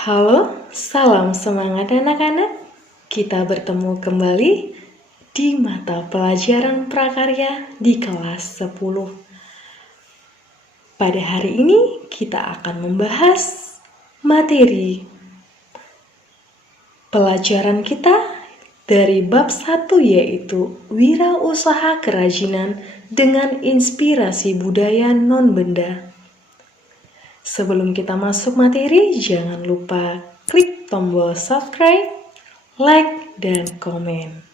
Halo, salam semangat anak-anak. Kita bertemu kembali di mata pelajaran prakarya di kelas 10. Pada hari ini kita akan membahas materi pelajaran kita dari bab 1 yaitu wirausaha kerajinan dengan inspirasi budaya non-benda. Sebelum kita masuk materi, jangan lupa klik tombol subscribe, like, dan komen.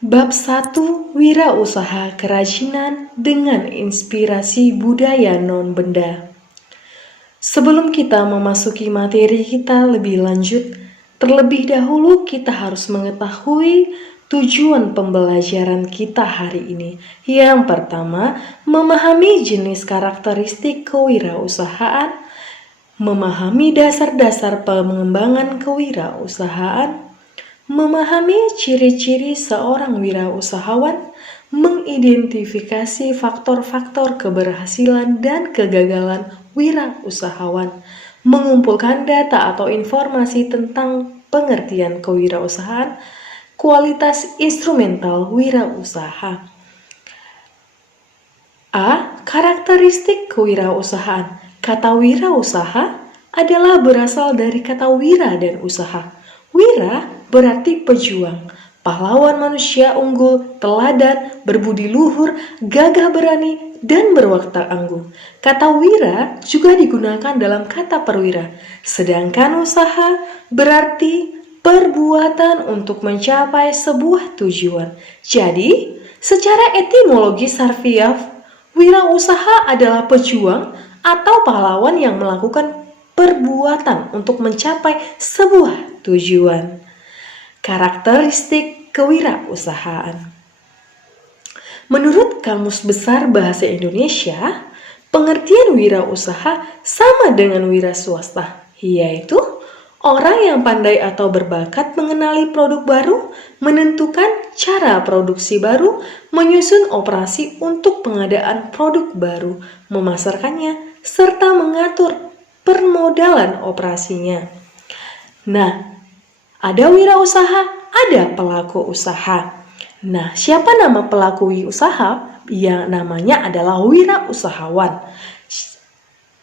Bab 1 wirausaha kerajinan dengan inspirasi budaya non-benda. Sebelum kita memasuki materi kita lebih lanjut, terlebih dahulu kita harus mengetahui tujuan pembelajaran kita hari ini. Yang pertama, memahami jenis karakteristik kewirausahaan, memahami dasar-dasar pengembangan kewirausahaan, memahami ciri-ciri seorang wirausahawan, mengidentifikasi faktor-faktor keberhasilan dan kegagalan wirausahawan, mengumpulkan data atau informasi tentang pengertian kewirausahaan, kualitas instrumental wirausaha. A. Karakteristik kewirausahaan. Kata wirausaha adalah berasal dari kata wira dan usaha. Wira berarti pejuang, pahlawan manusia unggul, teladan, berbudi luhur, gagah berani, dan berwatak anggun. Kata wira juga digunakan dalam kata perwira, sedangkan usaha berarti perbuatan untuk mencapai sebuah tujuan. Jadi, secara etimologi harfiah, wirausaha adalah pejuang atau pahlawan yang melakukan perbuatan untuk mencapai sebuah tujuan. Karakteristik kewirausahaan. Menurut Kamus Besar Bahasa Indonesia, pengertian wirausaha sama dengan wira swasta, yaitu orang yang pandai atau berbakat mengenali produk baru, menentukan cara produksi baru, menyusun operasi untuk pengadaan produk baru, memasarkannya, serta mengatur permodalan operasinya. Nah, ada wirausaha, ada pelaku usaha. Nah, siapa nama pelaku usaha? Yang namanya adalah wirausahawan.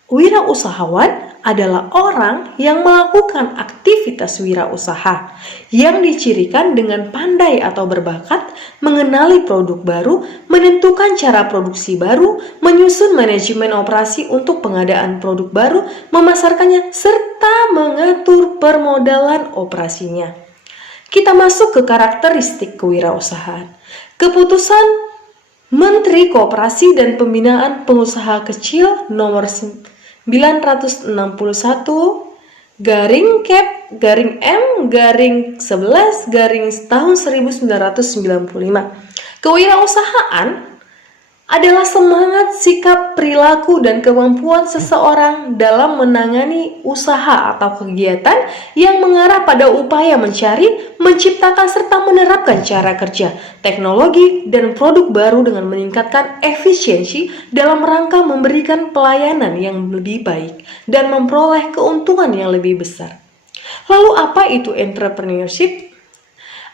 Wirausahawan adalah orang yang melakukan aktivitas wirausaha yang dicirikan dengan pandai atau berbakat, mengenali produk baru, menentukan cara produksi baru, menyusun manajemen operasi untuk pengadaan produk baru, memasarkannya, serta mengatur permodalan operasinya. Kita masuk ke karakteristik kewirausahaan. Keputusan Menteri Koperasi dan Pembinaan Pengusaha Kecil nomor 961 /Kep/M/11 tahun 1995. Kewirausahaan adalah semangat, sikap, perilaku, dan kemampuan seseorang dalam menangani usaha atau kegiatan yang mengarah pada upaya mencari, menciptakan, serta menerapkan cara kerja, teknologi, dan produk baru dengan meningkatkan efisiensi dalam rangka memberikan pelayanan yang lebih baik dan memperoleh keuntungan yang lebih besar. Lalu apa itu entrepreneurship?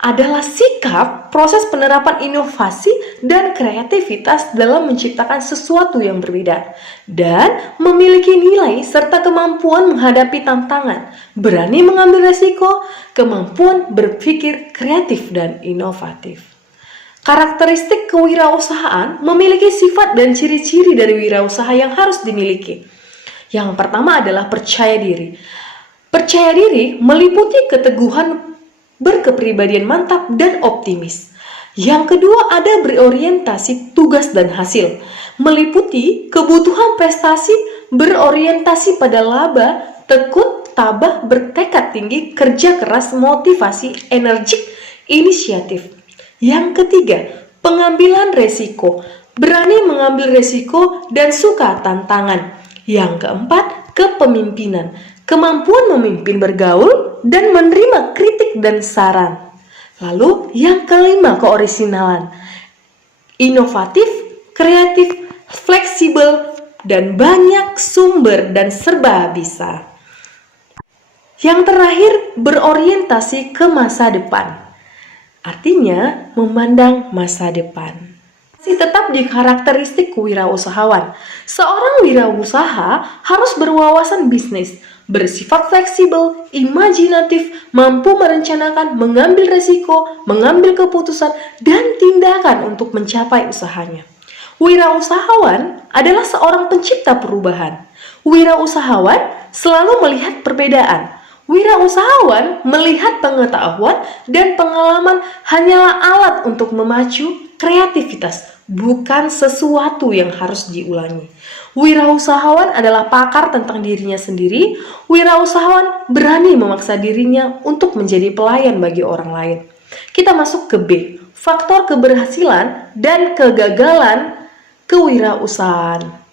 Adalah sikap, proses penerapan inovasi dan kreativitas dalam menciptakan sesuatu yang berbeda dan memiliki nilai serta kemampuan menghadapi tantangan, berani mengambil resiko, kemampuan berpikir kreatif dan inovatif. Karakteristik kewirausahaan memiliki sifat dan ciri-ciri dari wirausaha yang harus dimiliki. Yang pertama adalah percaya diri. Percaya diri meliputi keteguhan, berkepribadian mantap dan optimis. Yang kedua ada berorientasi tugas dan hasil, meliputi kebutuhan prestasi, berorientasi pada laba, tekun, tabah, bertekad tinggi, kerja keras, motivasi, energik, inisiatif. Yang ketiga, pengambilan resiko, berani mengambil resiko dan suka tantangan. Yang keempat, kepemimpinan, kemampuan memimpin, bergaul, dan menerima kritik dan saran. Lalu yang kelima, keorisinalan, inovatif, kreatif, fleksibel, dan banyak sumber dan serba bisa. Yang terakhir, berorientasi ke masa depan. Artinya, memandang masa depan. Masih tetap di karakteristik kewirausahawan. Seorang wirausaha harus berwawasan bisnis, bersifat fleksibel, imajinatif, mampu merencanakan, mengambil resiko, mengambil keputusan, dan tindakan untuk mencapai usahanya. Wirausahawan adalah seorang pencipta perubahan. Wirausahawan selalu melihat perbedaan. Wirausahawan melihat pengetahuan dan pengalaman hanyalah alat untuk memacu kreativitas, bukan sesuatu yang harus diulangi. Wirausahawan adalah pakar tentang dirinya sendiri. Wirausahawan berani memaksa dirinya untuk menjadi pelayan bagi orang lain. Kita masuk ke B, faktor keberhasilan dan kegagalan kewirausahaan.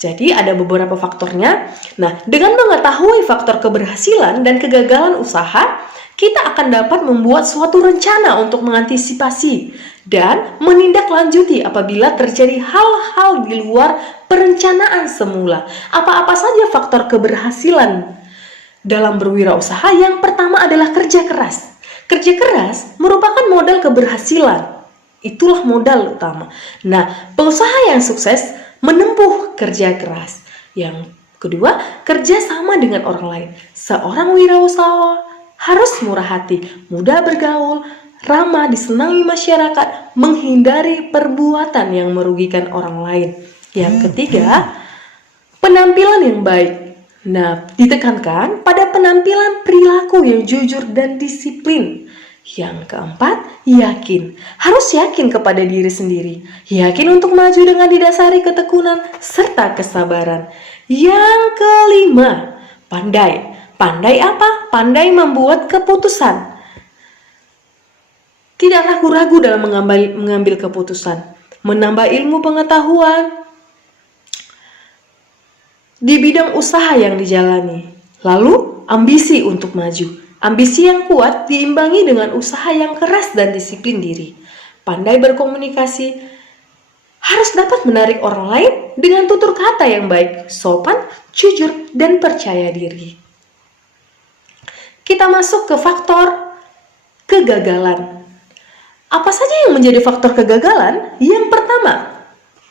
Jadi ada beberapa faktornya. Nah, dengan mengetahui faktor keberhasilan dan kegagalan usaha, kita akan dapat membuat suatu rencana untuk mengantisipasi dan menindaklanjuti apabila terjadi hal-hal di luar perencanaan semula. Apa-apa saja faktor keberhasilan dalam berwirausaha? Yang pertama adalah kerja keras. Kerja keras merupakan modal keberhasilan. Itulah modal utama. Nah, pengusaha yang sukses menempuh kerja keras. Yang kedua, kerja sama dengan orang lain. Seorang wirausaha harus murah hati, mudah bergaul, ramah, disenangi masyarakat, menghindari perbuatan yang merugikan orang lain. Yang ketiga, penampilan yang baik. Nah, ditekankan pada penampilan perilaku yang jujur dan disiplin. Yang keempat, yakin. Harus yakin kepada diri sendiri. Yakin untuk maju dengan didasari ketekunan serta kesabaran. Yang kelima, pandai. Pandai apa? Pandai membuat keputusan. Tidak ragu-ragu dalam mengambil keputusan. Menambah ilmu pengetahuan di bidang usaha yang dijalani. Lalu, ambisi untuk maju. Ambisi yang kuat diimbangi dengan usaha yang keras dan disiplin diri. Pandai berkomunikasi, harus dapat menarik orang lain dengan tutur kata yang baik, sopan, jujur, dan percaya diri. Kita masuk ke faktor kegagalan. Apa saja yang menjadi faktor kegagalan? Yang pertama,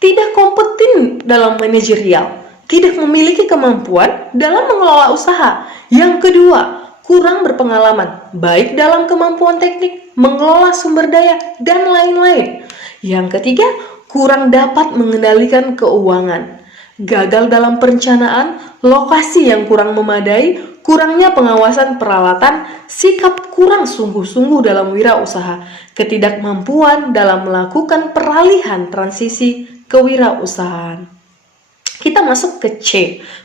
tidak kompeten dalam manajerial, tidak memiliki kemampuan dalam mengelola usaha. Yang kedua, kurang berpengalaman, baik dalam kemampuan teknik, mengelola sumber daya, dan lain-lain. Yang ketiga, kurang dapat mengendalikan keuangan, gagal dalam perencanaan, lokasi yang kurang memadai, kurangnya pengawasan peralatan, sikap kurang sungguh-sungguh dalam wirausaha, ketidakmampuan dalam melakukan peralihan transisi kewirausahaan. Kita masuk ke C,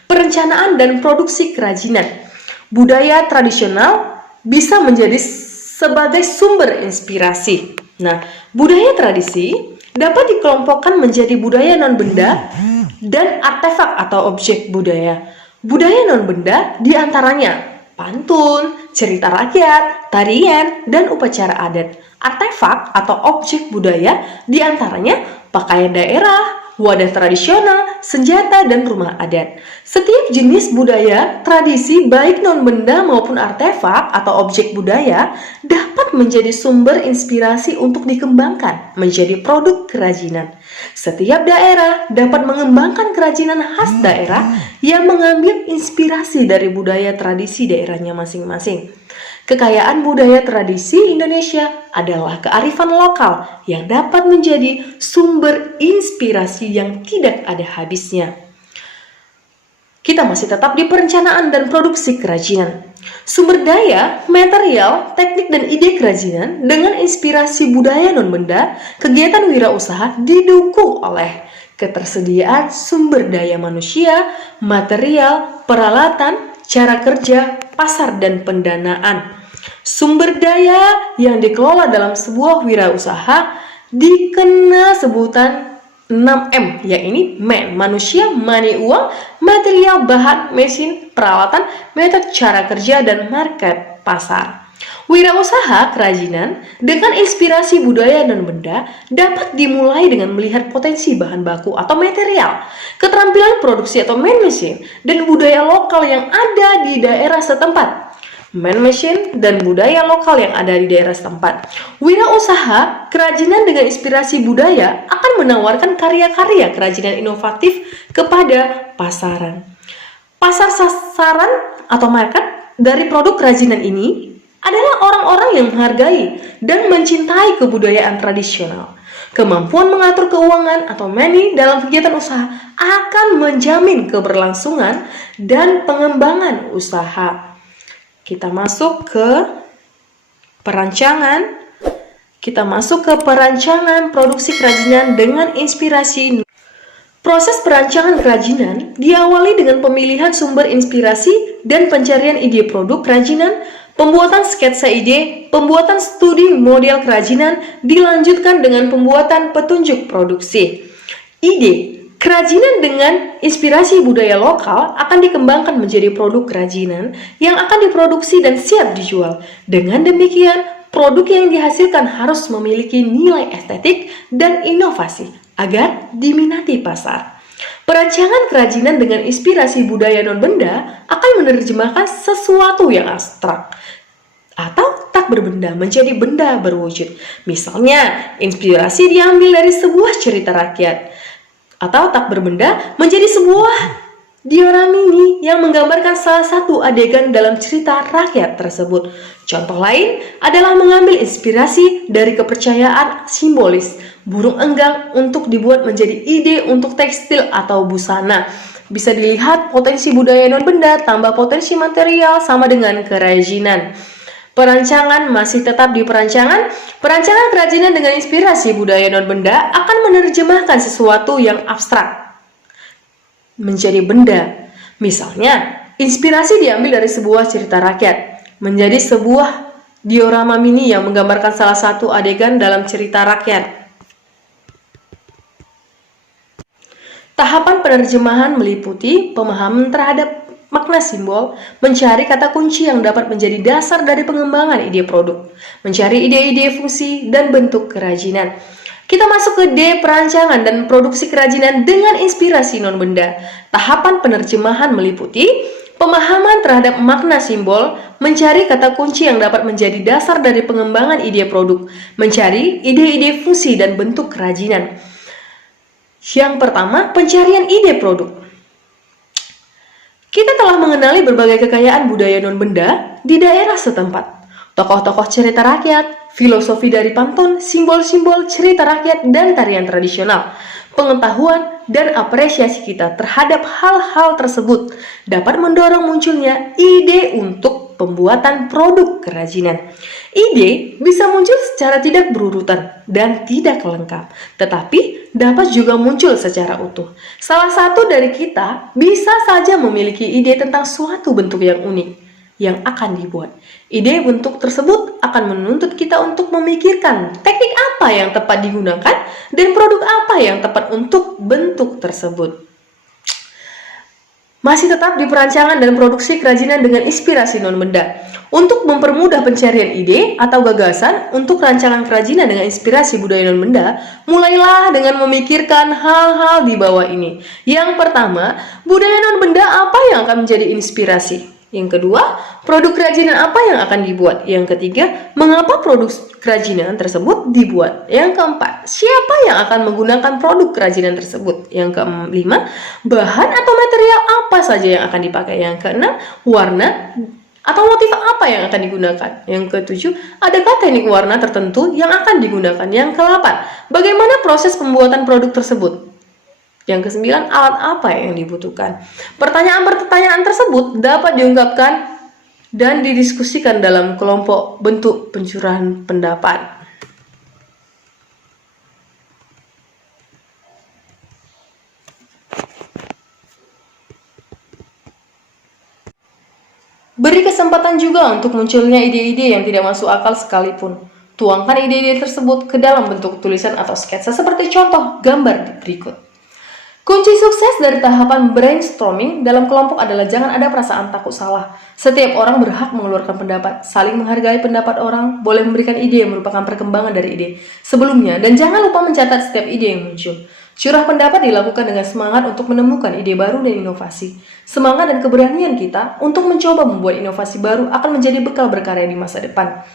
perencanaan dan produksi kerajinan. Budaya tradisional bisa menjadi sebagai sumber inspirasi. Nah, budaya tradisi dapat dikelompokkan menjadi budaya non-benda dan artefak atau objek budaya. Budaya non-benda diantaranya pantun, cerita rakyat, tarian, dan upacara adat. Artefak atau objek budaya diantaranya pakaian daerah, wadah tradisional, senjata, dan rumah adat. Setiap jenis budaya, tradisi, baik non-benda maupun artefak atau objek budaya, dapat menjadi sumber inspirasi untuk dikembangkan menjadi produk kerajinan. Setiap daerah dapat mengembangkan kerajinan khas daerah yang mengambil inspirasi dari budaya tradisi daerahnya masing-masing. Kekayaan budaya tradisi Indonesia adalah kearifan lokal yang dapat menjadi sumber inspirasi yang tidak ada habisnya. Kita masih tetap di perencanaan dan produksi kerajinan. Sumber daya, material, teknik, dan ide kerajinan dengan inspirasi budaya non-benda, kegiatan wirausaha didukung oleh ketersediaan sumber daya manusia, material, peralatan, cara kerja, pasar, dan pendanaan. Sumber daya yang dikelola dalam sebuah wirausaha dikenal sebutan 6M, yaitu manusia, money, uang, material, bahan, mesin, peralatan, metode, cara kerja, dan market, pasar. Wirausaha kerajinan dengan inspirasi budaya non-benda dapat dimulai dengan melihat potensi bahan baku atau material, keterampilan produksi atau man mesin, dan budaya lokal yang ada di daerah setempat. man machine, dan budaya lokal yang ada di daerah setempat. Wirausaha kerajinan dengan inspirasi budaya akan menawarkan karya-karya kerajinan inovatif kepada pasaran. Pasar sasaran atau market dari produk kerajinan ini adalah orang-orang yang menghargai dan mencintai kebudayaan tradisional. Kemampuan mengatur keuangan atau money dalam kegiatan usaha akan menjamin keberlangsungan dan pengembangan usaha. Kita masuk ke perancangan. Produksi kerajinan dengan inspirasi. Proses perancangan kerajinan diawali dengan pemilihan sumber inspirasi dan pencarian ide produk kerajinan, pembuatan sketsa ide, pembuatan studi model kerajinan, dilanjutkan dengan pembuatan petunjuk produksi. Ide kerajinan dengan inspirasi budaya lokal akan dikembangkan menjadi produk kerajinan yang akan diproduksi dan siap dijual. Dengan demikian, produk yang dihasilkan harus memiliki nilai estetik dan inovasi agar diminati pasar. Perancangan kerajinan dengan inspirasi budaya non-benda akan menerjemahkan sesuatu yang abstrak atau tak berbenda menjadi benda berwujud. Misalnya, inspirasi diambil dari sebuah cerita rakyat, atau tak berbenda menjadi sebuah diorama mini yang menggambarkan salah satu adegan dalam cerita rakyat tersebut. Contoh lain adalah mengambil inspirasi dari kepercayaan simbolis burung enggang untuk dibuat menjadi ide untuk tekstil atau busana. Bisa dilihat potensi budaya non-benda tambah potensi material sama dengan kerajinan. Perancangan masih tetap di perancangan. Perancangan kerajinan dengan inspirasi budaya non-benda akan menerjemahkan sesuatu yang abstrak menjadi benda. Misalnya, inspirasi diambil dari sebuah cerita rakyat menjadi sebuah diorama mini yang menggambarkan salah satu adegan dalam cerita rakyat. Tahapan penerjemahan meliputi pemahaman terhadap makna simbol, mencari kata kunci yang dapat menjadi dasar dari pengembangan ide produk, mencari ide-ide fungsi dan bentuk kerajinan. Kita masuk ke D, perancangan dan produksi kerajinan dengan inspirasi non-benda. Tahapan penerjemahan meliputi pemahaman terhadap makna simbol, mencari kata kunci yang dapat menjadi dasar dari pengembangan ide produk, mencari ide-ide fungsi dan bentuk kerajinan. Yang pertama, pencarian ide produk. Kita telah mengenali berbagai kekayaan budaya non-benda di daerah setempat. Tokoh-tokoh cerita rakyat, filosofi dari pantun, simbol-simbol cerita rakyat, dan tarian tradisional. Pengetahuan dan apresiasi kita terhadap hal-hal tersebut dapat mendorong munculnya ide untuk pembuatan produk kerajinan. Ide bisa muncul secara tidak berurutan dan tidak lengkap, tetapi dapat juga muncul secara utuh. Salah satu dari kita bisa saja memiliki ide tentang suatu bentuk yang unik yang akan dibuat. Ide bentuk tersebut akan menuntut kita untuk memikirkan teknik apa yang tepat digunakan dan produk apa yang tepat untuk bentuk tersebut. Masih tetap di perancangan dan produksi kerajinan dengan inspirasi non-benda. Untuk mempermudah pencarian ide atau gagasan untuk rancangan kerajinan dengan inspirasi budaya non-benda, mulailah dengan memikirkan hal-hal di bawah ini. Yang pertama, budaya non-benda apa yang akan menjadi inspirasi? Yang kedua, produk kerajinan apa yang akan dibuat? Yang ketiga, mengapa produk kerajinan tersebut dibuat? Yang keempat, siapa yang akan menggunakan produk kerajinan tersebut? Yang kelima, bahan atau material apa saja yang akan dipakai? Yang keenam, warna atau motif apa yang akan digunakan? Yang ketujuh, adakah teknik warna tertentu yang akan digunakan? Yang kedelapan, bagaimana proses pembuatan produk tersebut? Yang kesembilan, alat apa yang dibutuhkan? Pertanyaan-pertanyaan tersebut dapat diungkapkan dan didiskusikan dalam kelompok bentuk pencurahan pendapat. Beri kesempatan juga untuk munculnya ide-ide yang tidak masuk akal sekalipun. Tuangkan ide-ide tersebut ke dalam bentuk tulisan atau sketsa seperti contoh gambar berikut. Kunci sukses dari tahapan brainstorming dalam kelompok adalah jangan ada perasaan takut salah. Setiap orang berhak mengeluarkan pendapat, saling menghargai pendapat orang, boleh memberikan ide yang merupakan perkembangan dari ide sebelumnya, dan jangan lupa mencatat setiap ide yang muncul. Curah pendapat dilakukan dengan semangat untuk menemukan ide baru dan inovasi. Semangat dan keberanian kita untuk mencoba membuat inovasi baru akan menjadi bekal berkarya di masa depan.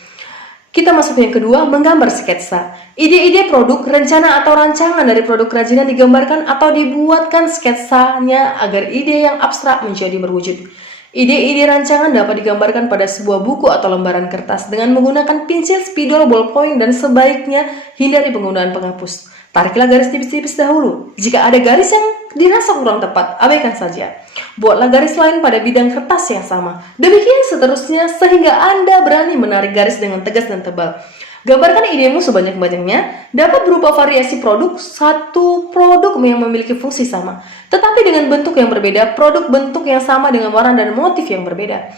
Kita masuk yang kedua, menggambar sketsa. Ide-ide produk, rencana atau rancangan dari produk kerajinan digambarkan atau dibuatkan sketsanya agar ide yang abstrak menjadi berwujud. Ide-ide rancangan dapat digambarkan pada sebuah buku atau lembaran kertas dengan menggunakan pensil, spidol, ballpoint, dan sebaiknya hindari penggunaan penghapus. Tariklah garis tipis-tipis dahulu. Jika ada garis yang dirasa kurang tepat, abaikan saja. Buatlah garis lain pada bidang kertas yang sama. Demikian seterusnya sehingga Anda berani menarik garis dengan tegas dan tebal. Gambarkan idemu sebanyak-banyaknya, dapat berupa variasi produk, satu produk yang memiliki fungsi sama, tetapi dengan bentuk yang berbeda, produk bentuk yang sama dengan warna dan motif yang berbeda.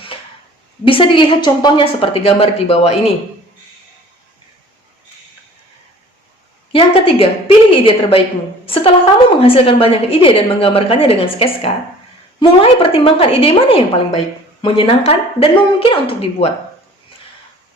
Bisa dilihat contohnya seperti gambar di bawah ini. Yang ketiga, pilih ide terbaikmu. Setelah kamu menghasilkan banyak ide dan menggambarkannya dengan sketsa, mulai pertimbangkan ide mana yang paling baik, menyenangkan, dan memungkinkan untuk dibuat.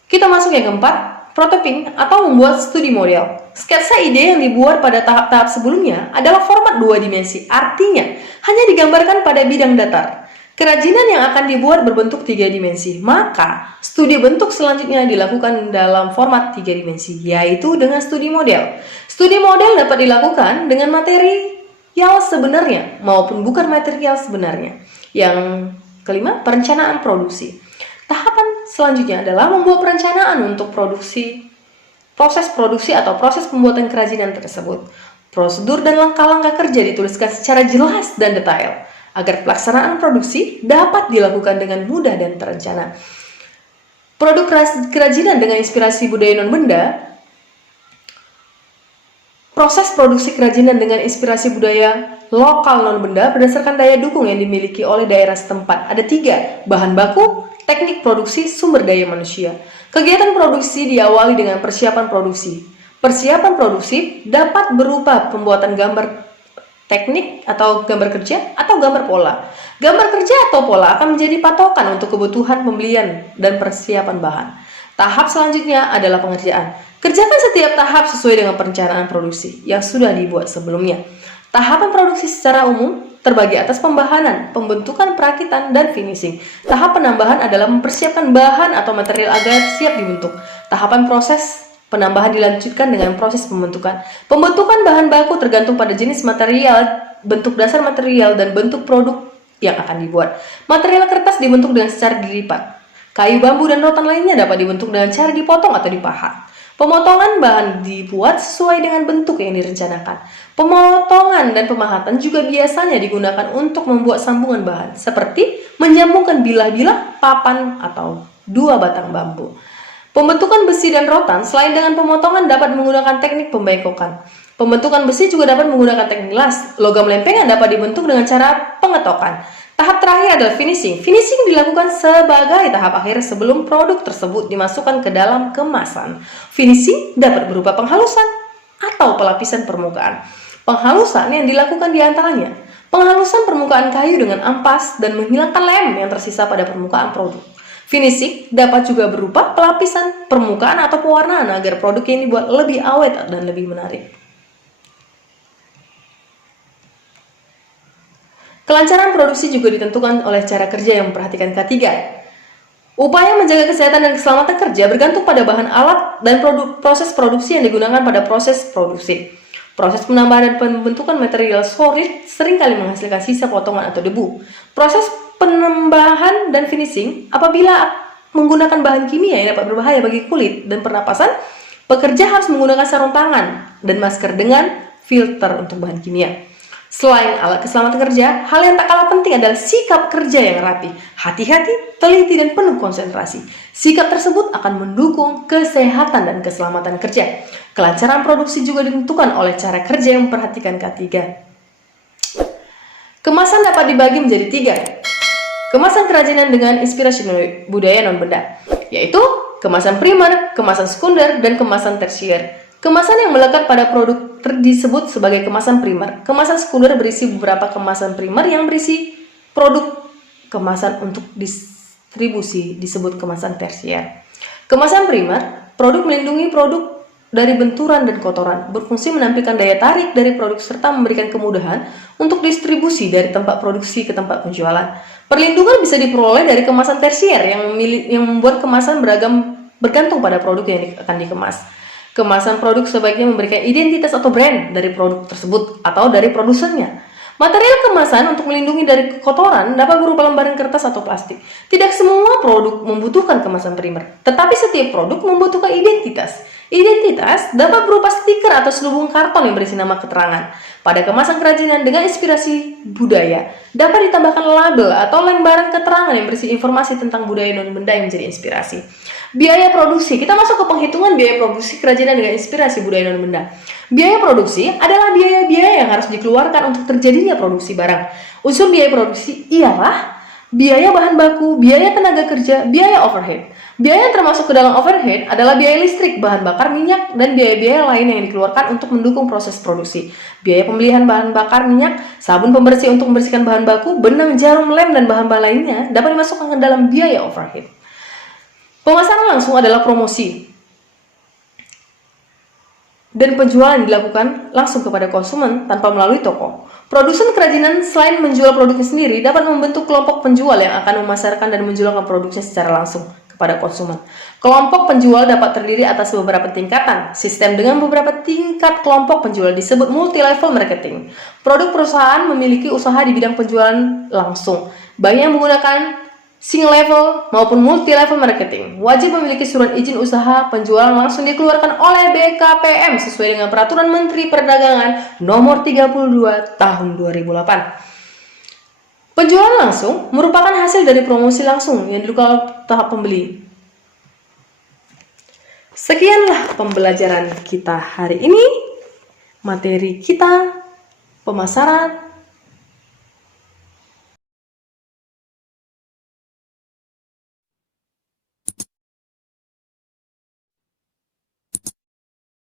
Kita masuk yang keempat, prototyping atau membuat studi model. Sketsa ide yang dibuat pada tahap-tahap sebelumnya adalah format 2 dimensi, artinya hanya digambarkan pada bidang datar. Kerajinan yang akan dibuat berbentuk 3 dimensi, maka studi bentuk selanjutnya dilakukan dalam format 3 dimensi, yaitu dengan studi model. Studi model dapat dilakukan dengan material sebenarnya maupun bukan material sebenarnya. Yang kelima, perencanaan produksi. Tahapan selanjutnya adalah membuat perencanaan untuk proses produksi atau proses pembuatan kerajinan tersebut. Prosedur dan langkah-langkah kerja dituliskan secara jelas dan detail agar pelaksanaan produksi dapat dilakukan dengan mudah dan terencana. Produk kerajinan dengan inspirasi budaya non-benda. Proses produksi kerajinan dengan inspirasi budaya lokal non-benda berdasarkan daya dukung yang dimiliki oleh daerah setempat. Ada 3, bahan baku, teknik produksi, sumber daya manusia. Kegiatan produksi diawali dengan persiapan produksi. Persiapan produksi dapat berupa pembuatan gambar teknik atau gambar kerja atau gambar pola. Gambar kerja atau pola akan menjadi patokan untuk kebutuhan pembelian dan persiapan bahan. Tahap selanjutnya adalah pengerjaan. Kerjakan setiap tahap sesuai dengan perencanaan produksi yang sudah dibuat sebelumnya. Tahapan produksi secara umum terbagi atas pembahanan, pembentukan, perakitan, dan finishing. Tahap penambahan adalah mempersiapkan bahan atau material agar siap dibentuk. Tahapan proses penambahan dilanjutkan dengan proses pembentukan. Pembentukan bahan baku tergantung pada jenis material, bentuk dasar material, dan bentuk produk yang akan dibuat. Material kertas dibentuk dengan secara dilipat. Kayu, bambu, dan rotan lainnya dapat dibentuk dengan cara dipotong atau dipahat. Pemotongan bahan dibuat sesuai dengan bentuk yang direncanakan. Pemotongan dan pemahatan juga biasanya digunakan untuk membuat sambungan bahan, seperti menyambungkan bilah-bilah, papan, atau 2 batang bambu. Pembentukan besi dan rotan selain dengan pemotongan dapat menggunakan teknik pembengkokan. Pembentukan besi juga dapat menggunakan teknik las. Logam lempengan dapat dibentuk dengan cara pengetokan. Tahap terakhir adalah finishing. Finishing dilakukan sebagai tahap akhir sebelum produk tersebut dimasukkan ke dalam kemasan. Finishing dapat berupa penghalusan atau pelapisan permukaan. Penghalusan yang dilakukan diantaranya penghalusan permukaan kayu dengan ampas dan menghilangkan lem yang tersisa pada permukaan produk. Finishing dapat juga berupa pelapisan permukaan atau pewarnaan agar produk yang dibuat lebih awet dan lebih menarik. Kelancaran produksi juga ditentukan oleh cara kerja yang memperhatikan K3. Upaya menjaga kesehatan dan keselamatan kerja bergantung pada bahan alat dan proses produksi yang digunakan pada proses produksi. Proses penambahan dan pembentukan material solid seringkali menghasilkan sisa potongan atau debu. Proses penambahan dan finishing apabila menggunakan bahan kimia yang dapat berbahaya bagi kulit dan pernapasan, pekerja harus menggunakan sarung tangan dan masker dengan filter untuk bahan kimia. Selain alat keselamatan kerja, hal yang tak kalah penting adalah sikap kerja yang rapi, hati-hati, teliti, dan penuh konsentrasi. Sikap tersebut akan mendukung kesehatan dan keselamatan kerja. Kelancaran produksi juga ditentukan oleh cara kerja yang memperhatikan K3. Kemasan dapat dibagi menjadi 3. Kemasan kerajinan dengan inspirasi budaya non-benda, yaitu kemasan primer, kemasan sekunder, dan kemasan tersier. Kemasan yang melekat pada produk disebut sebagai kemasan primer. Kemasan sekunder berisi beberapa kemasan primer yang berisi produk. Kemasan untuk distribusi disebut kemasan tersier. Kemasan primer, produk melindungi produk dari benturan dan kotoran, berfungsi menampilkan daya tarik dari produk serta memberikan kemudahan untuk distribusi dari tempat produksi ke tempat penjualan. Perlindungan bisa diperoleh dari kemasan tersier yang membuat kemasan bergantung pada produk yang akan dikemas. Kemasan produk sebaiknya memberikan identitas atau brand dari produk tersebut atau dari produsennya. Material kemasan untuk melindungi dari kotoran dapat berupa lembaran kertas atau plastik. Tidak semua produk membutuhkan kemasan primer, tetapi setiap produk membutuhkan identitas. Identitas dapat berupa stiker atau selubung karton yang berisi nama keterangan. Pada kemasan kerajinan dengan inspirasi budaya, dapat ditambahkan label atau lembaran keterangan yang berisi informasi tentang budaya non-benda yang menjadi inspirasi. Biaya produksi, kita masuk ke penghitungan biaya produksi kerajinan dengan inspirasi budaya non-benda. Biaya produksi adalah biaya-biaya yang harus dikeluarkan untuk terjadinya produksi barang. Unsur biaya produksi ialah biaya bahan baku, biaya tenaga kerja, biaya overhead. Biaya yang termasuk ke dalam overhead adalah biaya listrik, bahan bakar minyak, dan biaya-biaya lain yang dikeluarkan untuk mendukung proses produksi. Biaya pembelian bahan bakar minyak, sabun pembersih untuk membersihkan bahan baku, benang, jarum, lem, dan bahan-bahan lainnya dapat dimasukkan ke dalam biaya overhead. Pemasaran langsung adalah promosi dan penjualan dilakukan langsung kepada konsumen tanpa melalui toko. Produsen kerajinan selain menjual produknya sendiri dapat membentuk kelompok penjual yang akan memasarkan dan menjualkan produknya secara langsung kepada konsumen. Kelompok penjual dapat terdiri atas beberapa tingkatan. Sistem dengan beberapa tingkat kelompok penjual disebut multi-level marketing. Produk perusahaan memiliki usaha di bidang penjualan langsung, baik yang menggunakan single level maupun multi-level marketing. Wajib memiliki surat izin usaha penjualan langsung dikeluarkan oleh BKPM sesuai dengan Peraturan Menteri Perdagangan Nomor 32 Tahun 2008. Penjualan langsung merupakan hasil dari promosi langsung yang dilakukan tahap pembeli. Sekianlah pembelajaran kita hari ini. Materi kita pemasaran